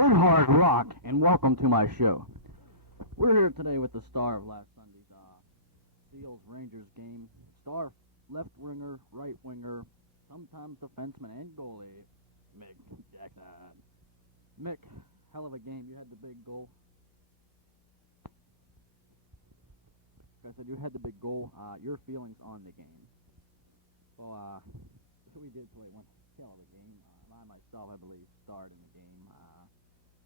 Good hard rock, and welcome to my show. We're here today with the star of last Sunday's Seals-Rangers game. Star left winger, right winger, sometimes defenseman, and goalie, Mick Jackson. Mick, hell of a game. You had the big goal. Like I said, you had the big goal. Your feelings on the game? Well, we did play one hell of a game. I myself, I believe, starred in the game.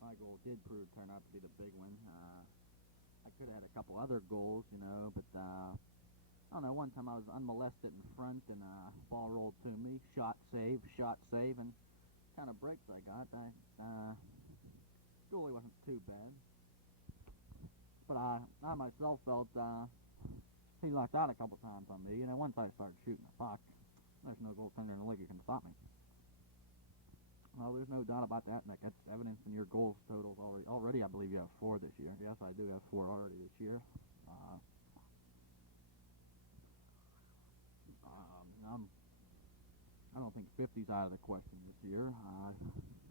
My goal did turn out to be the big one. I could have had a couple other goals, but I don't know. One time I was unmolested in front, and ball rolled to me. Shot, save, and kind of breaks I got. Goalie wasn't too bad, but I myself felt he locked out a couple times on me. Once I started shooting the puck, there's no goaltender in the league who can stop me. Well, there's no doubt about that, Nick. That's evidence in your goals totals already. Already, I believe you have 4 this year. Yes, I do have 4 already this year. I don't think 50's out of the question this year.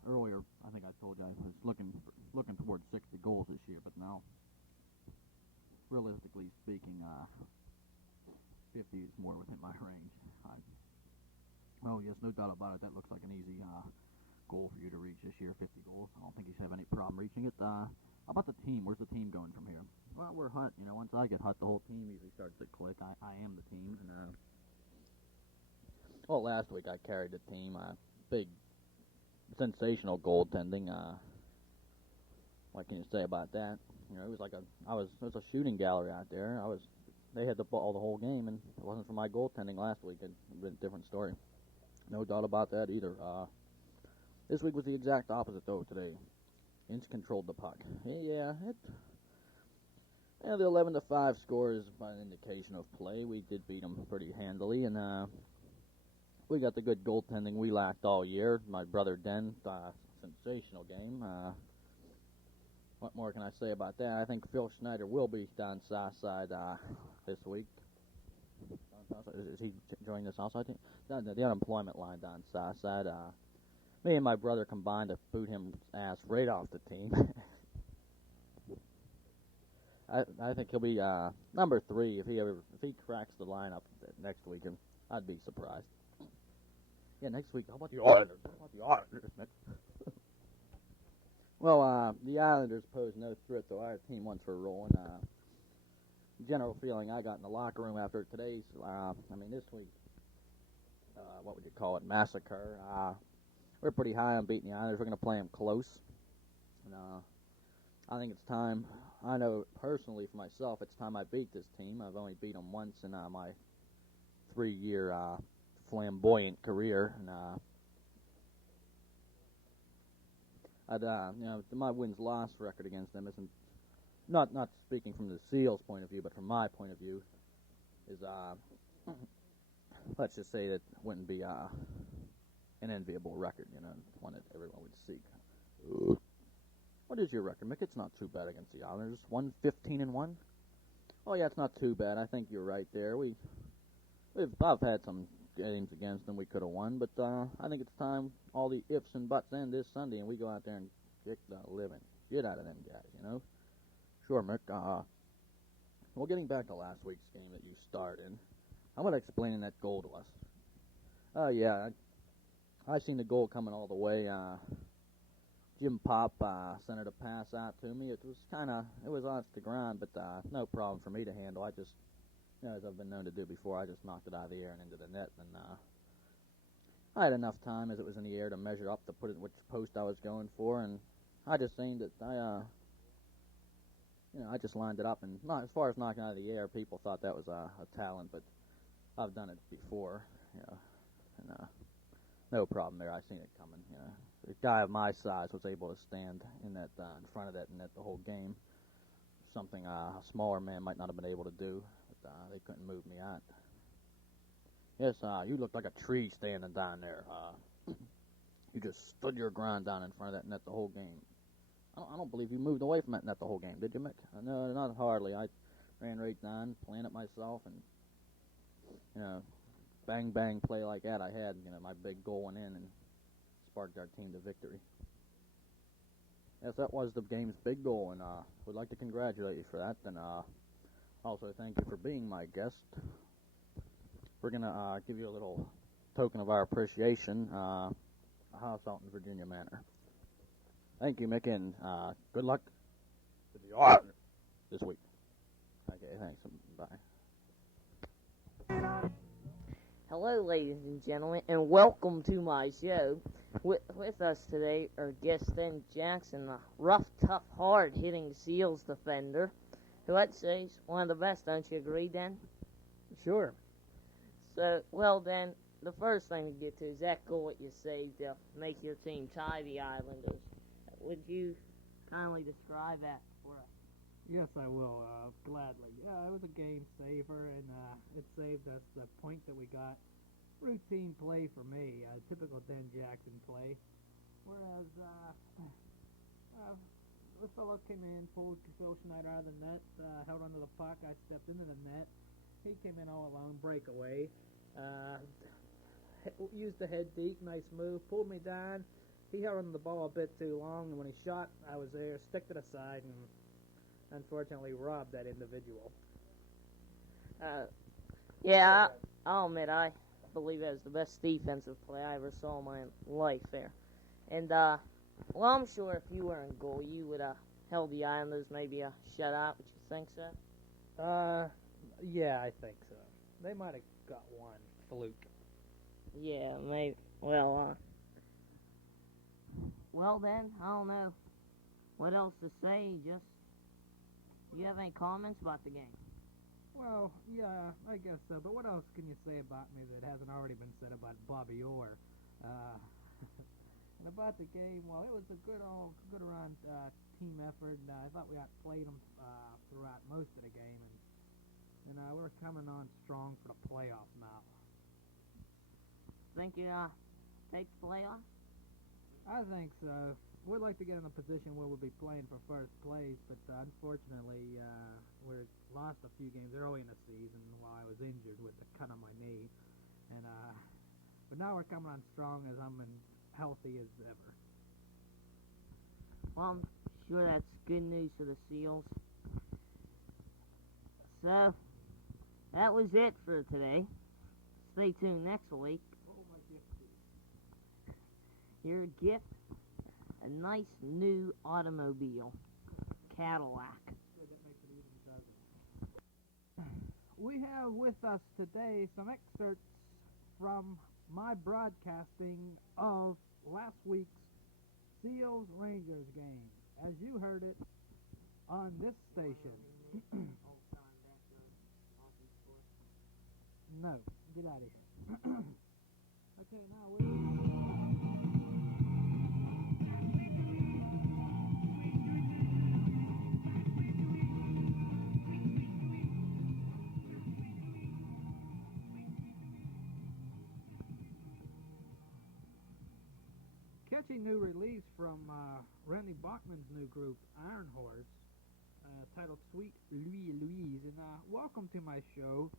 Earlier, I think I told you I was looking towards 60 goals this year, but now, realistically speaking, 50 is more within my range. Yes, no doubt about it. That looks like an easy goal for you to reach this year, 50 goals. I don't think you should have any problem reaching it. How about the team? Where's the team going from here? Well, we're hot. Once I get hot, the whole team usually starts to click. I am the team. And last week I carried the team. Big, sensational goaltending. What can you say about that? It was like it was a shooting gallery out there. They had the ball the whole game, and if it wasn't for my goaltending last week, it'd been a different story. No doubt about that either. This week was the exact opposite, though, today. Inch controlled the puck. The 11-5 score is an indication of play. We did beat them pretty handily, and we got the good goaltending we lacked all year. My brother Den, sensational game. What more can I say about that? I think Phil Schneider will be down south side this week. Is he joining the south side team? The unemployment line down south side. Me and my brother combined to boot him ass right off the team. I think he'll be number 3 if he cracks the lineup next weekend. I'd be surprised. Yeah, next week. How about the Islanders? Well, the Islanders pose no threat to our team once we're rolling. General feeling I got in the locker room after today's, this week, what would you call it, massacre. We're pretty high on beating the Islanders. We're going to play them close. And, I think it's time. I know personally for myself, it's time I beat this team. I've only beat them once in my 3-year flamboyant career. And my wins-loss record against them isn't not speaking from the Seals' point of view, but from my point of view, is let's just say that wouldn't be an enviable record, one that everyone would seek. What is your record, Mick? It's not too bad against the Islanders. 1-15-1. Oh yeah, it's not too bad. I think you're right there. I've had some games against them we could have won, but I think it's time all the ifs and buts end this Sunday, and we go out there and kick the living shit out of them guys. Sure, Mick. Well, getting back to last week's game that you started, how about explaining that goal to us? Yeah, I seen the goal coming all the way. Jim Pop sent it a pass out to me. It was off the ground, but no problem for me to handle. I just, as I've been known to do before, I just knocked it out of the air and into the net. And I had enough time as it was in the air to measure up to put it which post I was going for, and I just seen that I just lined it up. And as far as knocking out of the air, people thought that was a talent, but I've done it before, and no problem there. I seen it coming. A guy of my size was able to stand in front of that net the whole game. Something a smaller man might not have been able to do, but they couldn't move me out. Yes, you looked like a tree standing down there. You just stood your ground down in front of that net the whole game. I don't believe you moved away from that net the whole game, did you, Mick? No, not hardly. I ran right down, planted myself, and bang bang play like that I had. My big goal went in and sparked our team to victory. Yes, that was the game's big goal, and we'd like to congratulate you for that, and also thank you for being my guest. We're going to give you a little token of our appreciation, a house out in Virginia Manor. Thank you, Mick, and good luck with the art this week. Okay, thanks. Bye. Hello, ladies and gentlemen, and welcome to my show. With us today are guest Ben Jackson, the rough, tough, hard-hitting SEALs defender, who I'd say is one of the best. Don't you agree, Dan? Sure. So, well, Dan, the first thing to get to is that goal that you saved to make your team tie the Islanders. Would you kindly describe that for us? Yes, I will, gladly. Yeah, it was a game saver, and it saved us the point that we got. Routine play for me, typical Dan Jackson play. Whereas, the fellow came in, pulled Phil Schneider out of the net, held onto the puck. I stepped into the net. He came in all alone, breakaway. Used the head deep, nice move, pulled me down. He held on the ball a bit too long, and when he shot, I was there, stick to the side, and unfortunately robbed that individual. Yeah, I'll admit, I believe that was the best defensive play I ever saw in my life there. And, well, I'm sure if you were in goal, you would have held the Islanders maybe a shutout. Would you think so? Yeah, I think so. They might have got one fluke. Yeah, maybe. Well then, I don't know what else to say. Just, do you have any comments about the game? Well, yeah, I guess so. But what else can you say about me that hasn't already been said about Bobby Orr? And about the game, well, it was a good around team effort. I thought we outplayed them throughout most of the game, and we're coming on strong for the playoffs now. Think you take the playoffs? I think so. We'd like to get in a position where we'll be playing for first place, but unfortunately, we lost a few games early in the season while I was injured with the cut on my knee, and but now we're coming on strong as I'm healthy as ever. Well, I'm sure that's good news for the SEALs. So, that was it for today. Stay tuned next week. What will my gift be? Your gift, a nice new automobile, Cadillac. So that makes it even dozen. We have with us today some excerpts from my broadcasting of last week's Seals-Rangers game, as you heard it on this station. No, get out of here. Okay, now we're... Catchy new release from Randy Bachman's new group, Iron Horse, titled Sweet Louise. And welcome to my show.